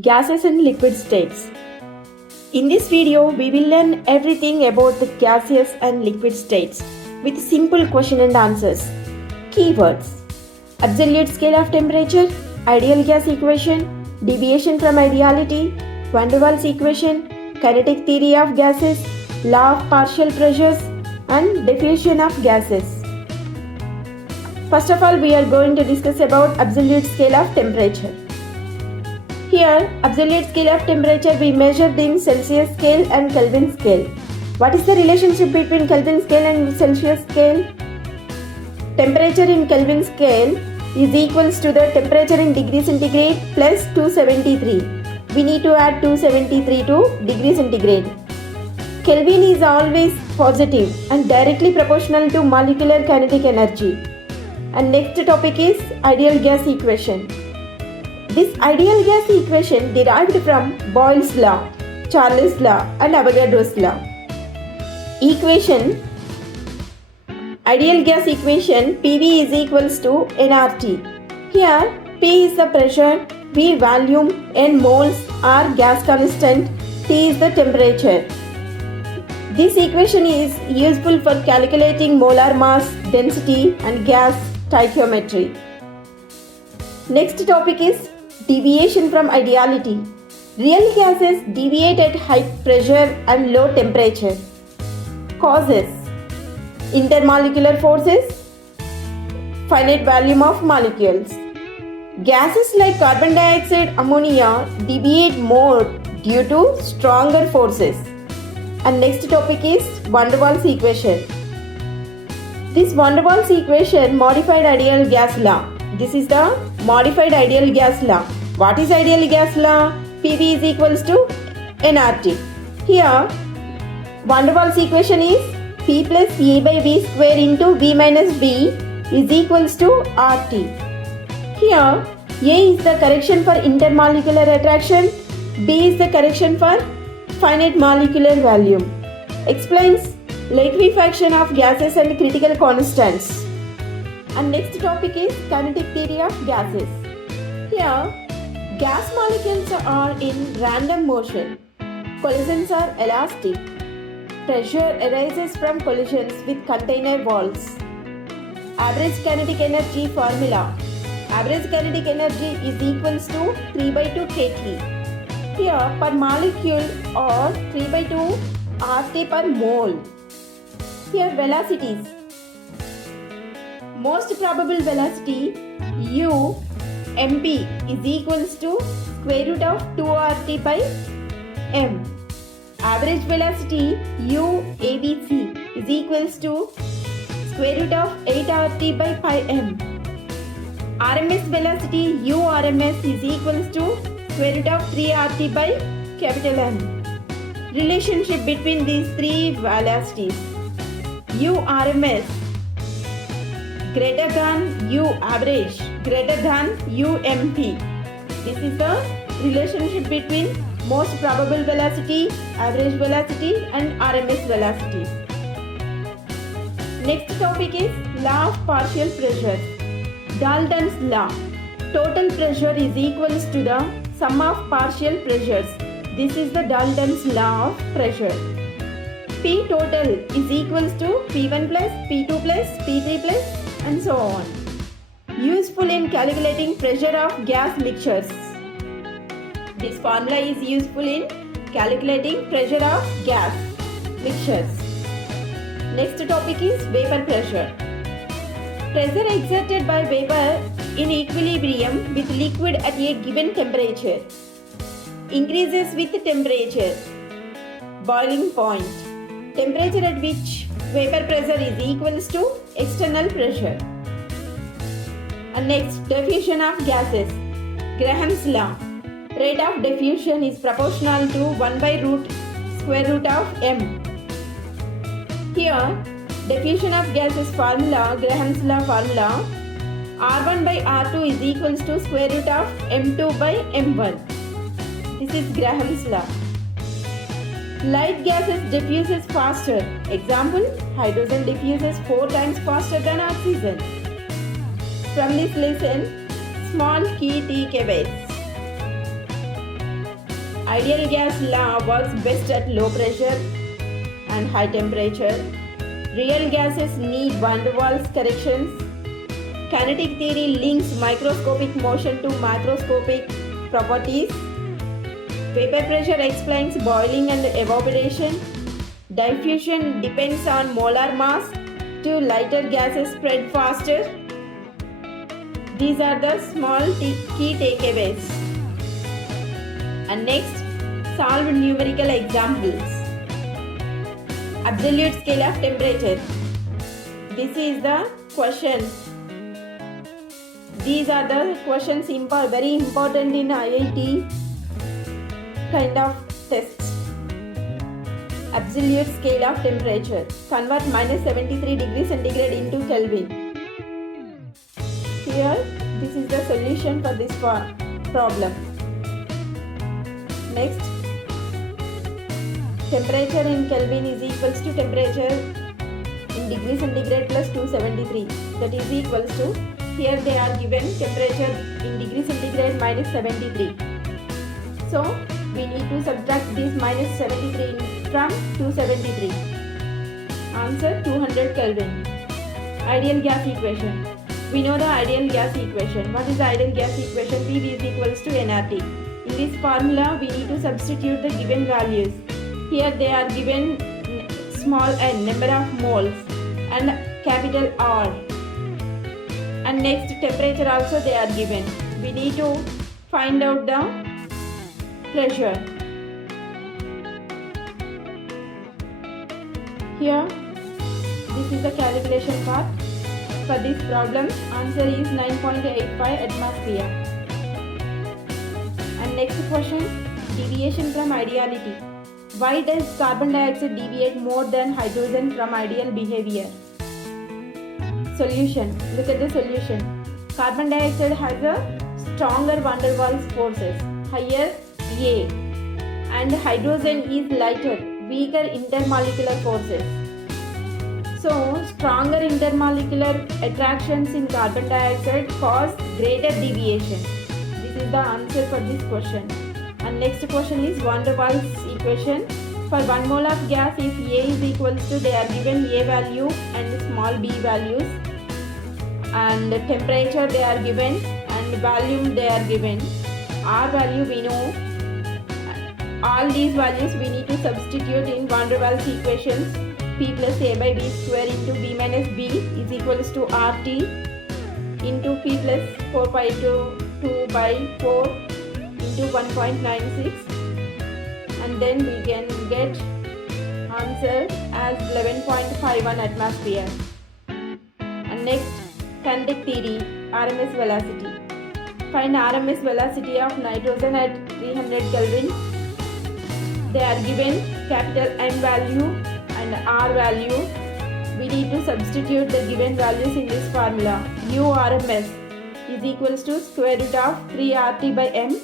Gases and liquid states. In this video, we will learn everything about the gaseous and liquid states with simple question and answers. Keywords: absolute scale of temperature, ideal gas equation, deviation from ideality, van der Waals equation, kinetic theory of gases, law of partial pressures, and diffusion of gases. First of all, we are going to discuss about absolute scale of temperature. Here, absolute scale of temperature we measure in Celsius scale and Kelvin scale. What is the relationship between Kelvin scale and Celsius scale? Temperature in Kelvin scale is equals to the temperature in degree centigrade plus 273. We need to add 273 to degree centigrade. Kelvin is always positive and directly proportional to molecular kinetic energy. And next topic is ideal gas equation. This ideal gas equation derived from Boyle's law, Charles' law and Avogadro's law. Equation: ideal gas equation PV is equals to nRT. Here P is the pressure, V volume, N moles are gas constant, T is the temperature. This equation is useful for calculating molar mass, density and gas stoichiometry. Next topic is deviation from ideality. Real gases deviate at high pressure and low temperature. Causes: intermolecular forces, finite volume of molecules. Gases like carbon dioxide, ammonia deviate more due to stronger forces. And next topic is van der Waals equation. This van der Waals equation modified ideal gas law. This is the modified ideal gas law. What is ideal gas law? PV is equals to nRT. Here, van der Waals equation is P plus E by V square into V minus V is equals to RT. Here, A is the correction for intermolecular attraction, B is the correction for finite molecular volume. Explains liquefaction of gases and critical constants. And next topic is kinetic theory of gases. Here, gas molecules are in random motion. Collisions are elastic. Pressure arises from collisions with container walls. Average kinetic energy formula. Average kinetic energy is equals to 3 by 2 kT. Here, per molecule or 3 by 2 RT per mole. Here, velocities. Most probable velocity u mp is equals to square root of 2rt by m. Average velocity u abc is equals to square root of 8rt by pi m. RMS velocity u rms is equals to square root of 3rt by capital M. Relationship between these three velocities: u rms greater than u average greater than ump. This is the relationship between most probable velocity, average velocity and RMS velocity. Next topic is law of partial pressure. Dalton's law. Total pressure is equals to the sum of partial pressures. This is the Dalton's law of pressure. P total is equals to P1 plus P2 plus P3 plus and so on. Useful in calculating pressure of gas mixtures. This formula is useful in calculating pressure of gas mixtures. Next topic is vapor pressure. Pressure exerted by vapor in equilibrium with liquid at a given temperature increases with temperature. Boiling point. Temperature at which vapor pressure is equals to external pressure. And next, diffusion of gases. Graham's law. Rate of diffusion is proportional to 1 by square root of m. Here, diffusion of gases formula, Graham's law formula, R1 by R2 is equals to square root of m2 by m1. This is Graham's law. Light gases diffuses faster. Example, hydrogen diffuses 4 times faster than oxygen. From this lesson, small key takeaways. Ideal gas law works best at low pressure and high temperature. Real gases need van der Waals corrections. Kinetic theory links microscopic motion to macroscopic properties. Vapor pressure explains boiling and evaporation. Diffusion depends on molar mass. To lighter gases spread faster. These are the small key takeaways. And next, solve numerical examples. Absolute scale of temperature. This is the question. These are the questions very important in IIT kind of tests. Absolute scale of temperature. Convert minus 73 degrees centigrade into Kelvin. Here, this is the solution for this problem. Next, temperature in Kelvin is equals to temperature in degrees centigrade plus 273. That is equals to, here they are given temperature in degrees centigrade minus 73. So, we need to subtract this minus 73 from 273. Answer 200 Kelvin. Ideal gas equation. We know the ideal gas equation. What is the ideal gas equation? PV is equals to nRT. In this formula, we need to substitute the given values. Here they are given small n, number of moles, and capital R. And next, temperature also they are given. We need to find out the pressure. Here, this is the calculation part. For this problem, answer is 9.85 atmosphere. And next question, deviation from ideality. Why does carbon dioxide deviate more than hydrogen from ideal behavior? Solution. Look at the solution. Carbon dioxide has a stronger van der Waals forces, higher A, and hydrogen is lighter, weaker intermolecular forces. So, stronger intermolecular attractions in carbon dioxide cause greater deviation. This is the answer for this question. And next question is van der Waals equation. For 1 mole of gas, if A is equals to, they are given A value and small b values, and temperature they are given, and volume they are given. R value we know. All these values we need to substitute in van der Waals equations. P plus A by B square into B minus B is equals to RT into P plus 4 pi to 2 by 4 into 1.96, and then we can get answer as 11.51 atmosphere. And next, kinetic theory, RMS velocity. Find RMS velocity of nitrogen at 300 Kelvin. They are given capital M value and R value. We need to substitute the given values in this formula. URMS is equals to square root of 3RT by M.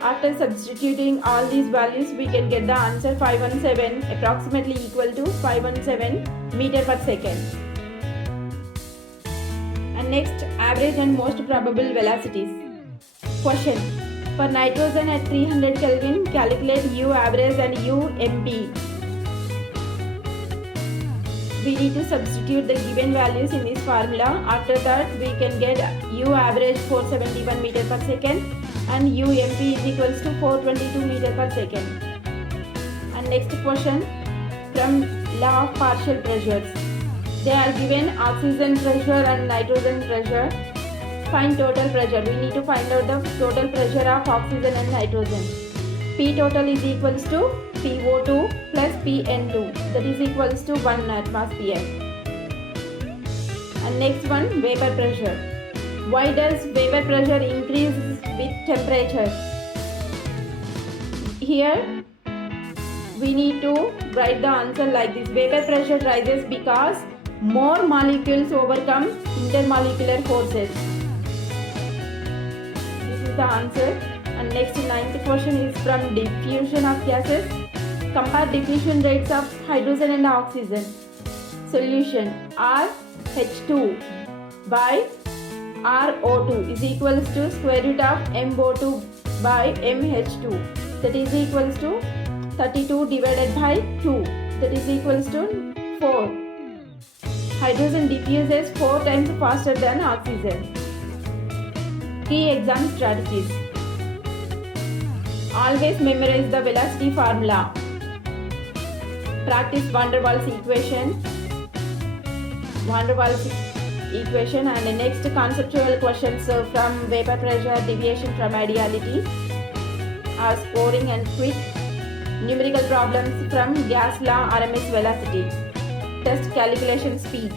After substituting all these values, we can get the answer 517, approximately equal to 517 meter per second. And next, average and most probable velocities. Question. For nitrogen at 300 Kelvin, calculate U average and UMP. We need to substitute the given values in this formula. After that, we can get U average 471 meter per second and UMP is equals to 422 meter per second. And next question, from law of partial pressures. They are given oxygen pressure and nitrogen pressure. Find total pressure. We need to find out the total pressure of oxygen and nitrogen. P total is equals to PO2 plus PN2, that is equals to 1 atmosphere. And next one, vapor pressure. Why does vapor pressure increase with temperature? Here we need to write the answer like this. Vapor pressure rises because more molecules overcome intermolecular forces. This is the answer. And next, 9th question is from diffusion of gases. Compare diffusion rates of hydrogen and oxygen. Solution. RH2 by RO2 is equals to square root of MO2 by MH2. that is equals to 32 divided by 2 that is equals to 4. Hydrogen diffuses 4 times faster than oxygen. Key exam strategies. Always memorize the velocity formula. Practice van der Waals equation. And the next conceptual questions from vapor pressure, deviation from ideality, scoring and quick numerical problems from gas law, RMS velocity, test calculation speed.